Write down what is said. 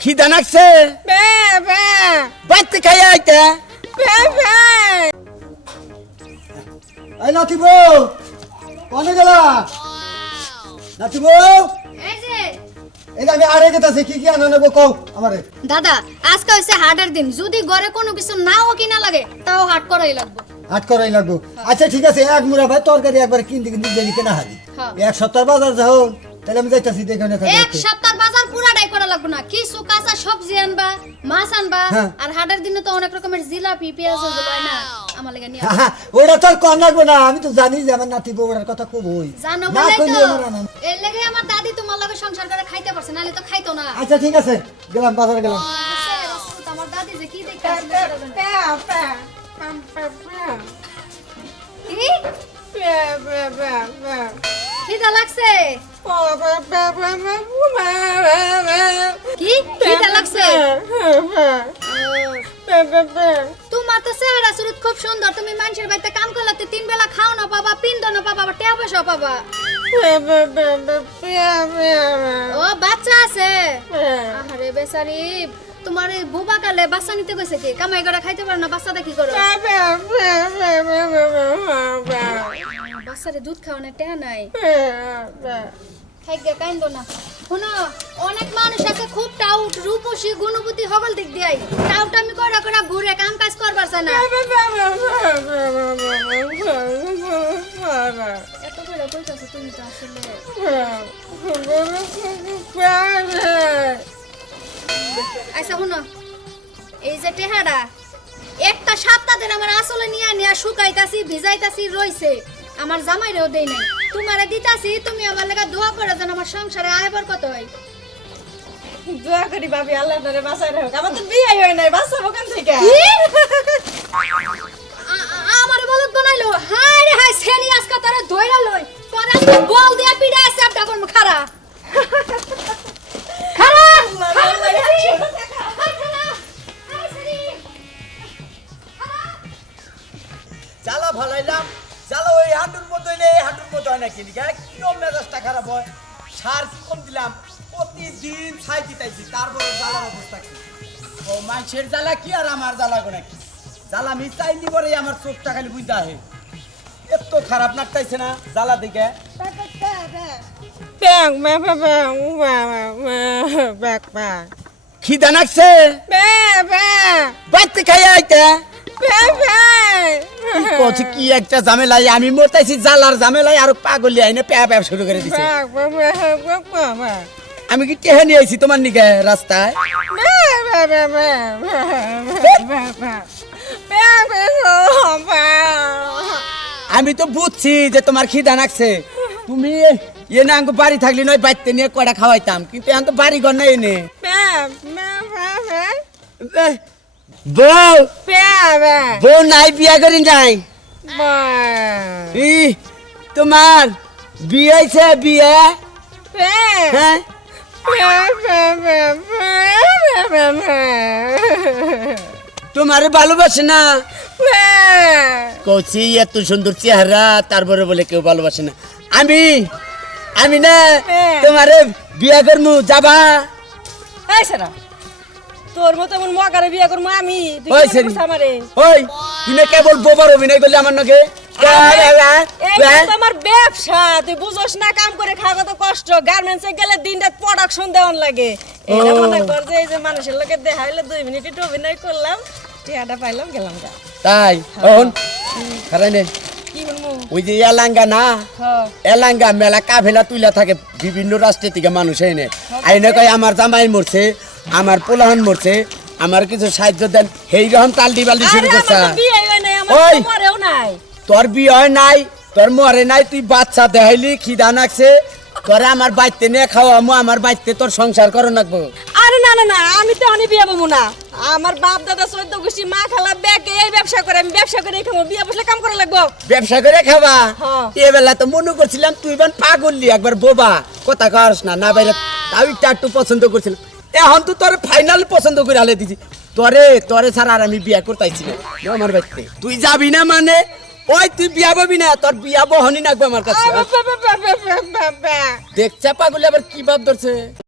খিদা নাকছে বাইতে খাই আইতা এই নাতি বউ কোনে গেলা নাতি বউ এই যে এই আমি আরে গেতাছি কি কি আনো নেবো কও আমারে দাদা আজকে হইছে হাটের দিন যদি ঘরে কোনো কিছু নাও কিনা লাগে তাও হাট করাই লাগবে হাট করাই লাগবো আচ্ছা ঠিক আছে এক মুড়া ভাই তরকারি একবার কিনতে কিনতে দিতে না হারি হ্যাঁ। এক সপ্তাহ বাজার যাও তাহলে আমি যাইতাছি দেখে এক সপ্তাহ বাজার পুরাটাই করা লাগবে না কিছু কাঁচা সবজি আনবা মাছ আনবা হ্যাঁ। আর হাটের দিনে তো অনেক রকমের জিলাপি পেঁয়াজ ওগুলো হয় না আমার লাগে নিয়ে ওটা তো আর কম লাগবে না আমি তো জানি যে আমার নাতি বউটার কথা খুব হই জানো না বলেই কইলে তো আমার আনন্দ। এর লাগে আমার দাদি তোমার লগে সংসার করে খাইতে পারছে নাহলে তো খাইতো না আচ্ছা ঠিক আছে গেলাম বাজারে গেলাম আমার দাদি যে কি দেখতে কি খিদা লাগছে কি খিদা লাগছে তোমার তো চেহারা সুরত খুব সুন্দর তুমি মানুষের বাড়িতে কাম করলে 3 বেলা খাও না পাবা পিন্দ না পাবা আবার টাকা পয়সা পাবা ও বাচ্চা আছে আরে বেচারি তোমার এই বুবা কালে বাচ্চা নিতে গেছে কি কামাই করে খাইতে পারো না বাচ্চাটা কি করো বাচ্চারে দুধ খাওয়ানো টাকা নাই খাইগে কাইন্দো না শুনো অনেক মানুষ আছে খুব টাউট রূপসী গুণবতী হবল দিক দিয়াই টাউট আমি করা করা ঘুরে কাম কাজ করবার চাই না এত করে কইতাছো তুমি তো আসলে আচ্ছা শুনো এই যে টেহারা একটা সপ্তাহ ধরে আমার আসলে নিয়ে শুকাইতাছি ভিজাইতাছি রইছে আমার জামাইরেও দেই নাই তোমারে দিতাছি তুমি আমার লাগা দোয়া করে দেন আমার সংসারে আয়বার কত হয় দোয়া করি ভাবি আল্লাহ ধরে বাঁচায় রাখুক আমার তো বিয়ে হয় নাই বাঁচাবো কেন থেকে আমারে বলত বানাইলো হায় রে হায় সেনি আজকে তোরে ধইরা লই তোরে আজকে বল দিয়া পিড়ায় চাপটা করব খারা খারা জ্বালা ভালাইলাম জ্বালা ওই হাঁটুর মতো হইলে এই হাঁটুর মতো হয় না কিনি কিরম মেজাজটা খারাপ হয় সার কি কম দিলাম প্রতিদিন ছাই দিতাইছি তারপরে জ্বালার অবস্থা কি ও মানুষের জ্বালা কি আর আমার জ্বালা গো নাকি জ্বালা আমি চাইলি পরে আমার চোখটা খালি বুঝতে আহে এত খারাপ লাগতাইছে না জ্বালা দিকে খিদা নাকছে বাইতে খাই আইতা কচি কি একটা ঝামেলাই আমি মরতাইছি জ্বালার ঝামেলাই আর পাগলি আইনে প্যা প্যা শুরু করে দিছে আমি কি টেহে নিয়ে আইছি তোমার নিকে রাস্তায় আমি তো বুঝছি যে তোমার খিদা নাকছে তুমি এ না আমাকে বাড়ি থাকলি নয় বাইতে নিয়ে কয়টা খাওয়াইতাম কিন্তু এখন তো বাড়ি ঘর নাই এনে বউ বউ নাই বিয়া করি নাই তোমার বিয়ে হয়েছে বিয়ে হ্যাঁ তোমারে ভালোবাসে না কচি এত সুন্দর চেহারা তারপরে বলে কেউ ভালোবাসে না আমি না তোমারে বিয়া করমু যাবা এই সারা তোর মতো এমন মগারে বিয়ে করবো আমি তুই ওই কি সেরি করছিস আমারে ওই তুই না কেবল বোবার অভিনয় করলি আমার নাকি এই তো আমার ব্যবসা তুই বুঝোস না কাম করে খাওয়া কত কষ্ট গার্মেন্টসে গেলে দিনরাত প্রোডাকশন দেওয়ান লাগে এটা মনে কর যে এই যে মানুষের লোকে দেখা হইলে 2 মিনিট একটু অভিনয় করলাম টিয়াটা পাইলাম গেলাম গা তাই ওহন খারাই নে কি বলমু ওই যে এলাঙ্গা না হ্যাঁ এলাঙ্গা মেলা কাফেলা তুইলা থাকে বিভিন্ন রাষ্ট্র থেকে মানুষ এনে আইনে কয় আমার জামাই মরছে আমার পোলাহান মরছে আমার কিছু সাহায্য দেন সেই রকম তালডি বালডি শুরু করছে বিয়ে হয় নাই আমার ওই মরেও নাই তোর বিয়ে হয় নাই তোর মরে নাই তুই বাচ্চা দেখাইলি খিদা নাকছে তোরা আমার বাইতে নিয়ে খাওয়ামু আমার বাইতে তোর সংসার করো নাকবো আরে না না না আমি তো অনেক বিয়ে পাবো না আমার বাপ দাদা 14 গোষ্ঠী মা খালা ব্যাগে এই ব্যবসা করে আমি ব্যবসা করে খাবো বিয়ে বসলে কাম করা লাগবো ব্যবসা করে খাবা হ্যাঁ। এবেলা তো মনে করছিলাম তুই বান পাগললি একবার বোবা কথা কস না না বাইরে তাও একটু পছন্দ করছিলাম এখন তো তোর ফাইনাল পছন্দ করে হালে দিছি তোরে ছাড়া আর আমি বিয়া করতেছি না আমার বাইতে তুই যাবি না মানে ওই তুই বিয়া পাবি না, তোর বিয়া বহনি নাকবে আমার কাছে। দেখ চাপা গুলো আবার কি ভাব ধরছে।